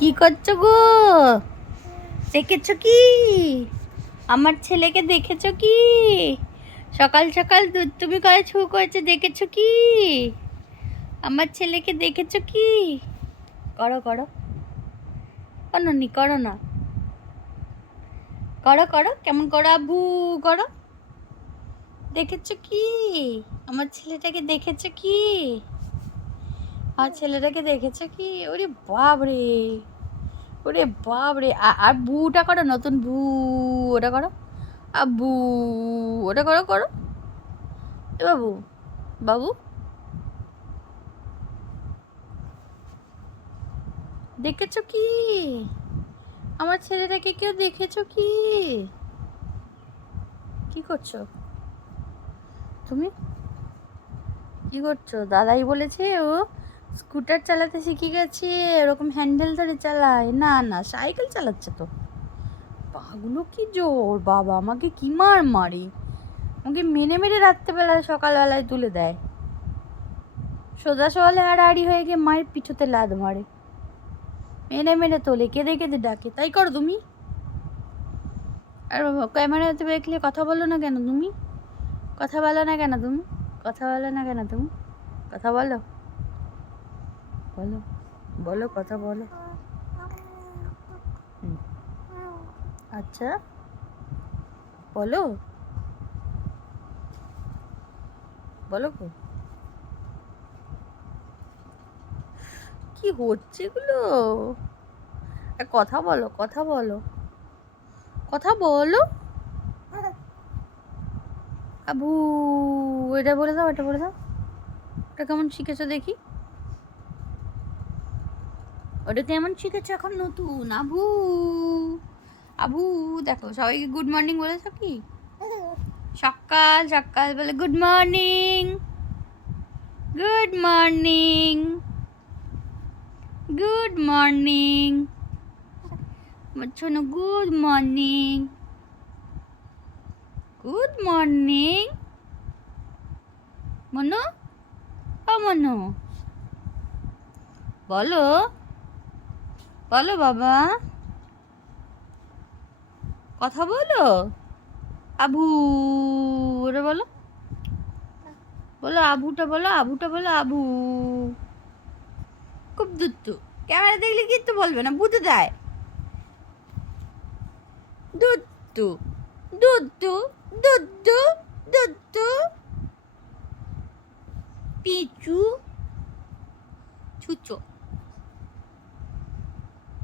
কি করছো গো? দেখেছো কি আমার ছেলেকে? দেখেছো কি সকাল সকাল দুধ তুমি করে ছু করেছে? দেখেছো কি আমার ছেলেকে? দেখেছো কি? করো করো, নি করো না, করো করো, কেমন করো আবু, করো। দেখেছো কি আমার ছেলেটাকে? দেখেছো কি আমার ছেলেটাকে? দেখেছো কি? ওরে বাবরে, ওরে বাবরে। আর বুটা করো, নতুন ভু, ওটা করো আবু, ওটা করো করো। এ বাবু, বাবু দেখেছো কি আমার ছেলেটাকে? কেউ দেখেছো কি? কি করছো তুমি? কি করছো? দাদাই বলেছে ও স্কুটার চালাতে শিখে গেছে, এরকম হ্যান্ডেল ধরে চালায়। না না, সাইকেল চালাচ্ছে তো। পাগুলো কি জোর বাবা, আমাকে কি মার মারে, আমাকে মেরে মেরে রাত্রেবেলায় সকালবেলায় তুলে দেয়। সোজা সোয়ালে আড়াআড়ি হয়ে গিয়ে মায়ের পিঠুতে লাদ মারে, মেরে মেরে তোলে, কেঁদে কেঁদে ডাকে। তাই করো তুমি? আর ক্যামেরাতে দেখলে কথা বলো না কেন তুমি? কথা বলো না কেন তুমি? কথা বলো না কেন তুমি? কথা বলো, বলো, বলো, কথা বলো। হুম, আচ্ছা, বলো, বলো গো। কি হচ্ছে এগুলো? কথা বলো, কথা বলো, কথা বলো আবু। এটা বলে দাও, এটা বলে দাও। ওটা কেমন শিখেছো দেখি? ওটা কেমন শিখেছো এখন নতুন আবু? আবু দেখো, সবাইকে গুড মর্নিং বলেছো কি? সকাল সকাল বলে good morning, good morning, good morning. শোনো, গুড মর্নিং, গুড মর্নিং। মনো, ও মনো, বলো, বলো বাবা, কথা বলো আবু। ওরে বলো, বলো আবুটা, বলো আবুটা, বলো আবু। খুব দুত্তু, ক্যামেরা দেখলে কিন্তু বলবে না, বুঝে দেয়। দুত্তু, দুত্তু, দুত্তু, দুত্তু, পিচু, ছুচো।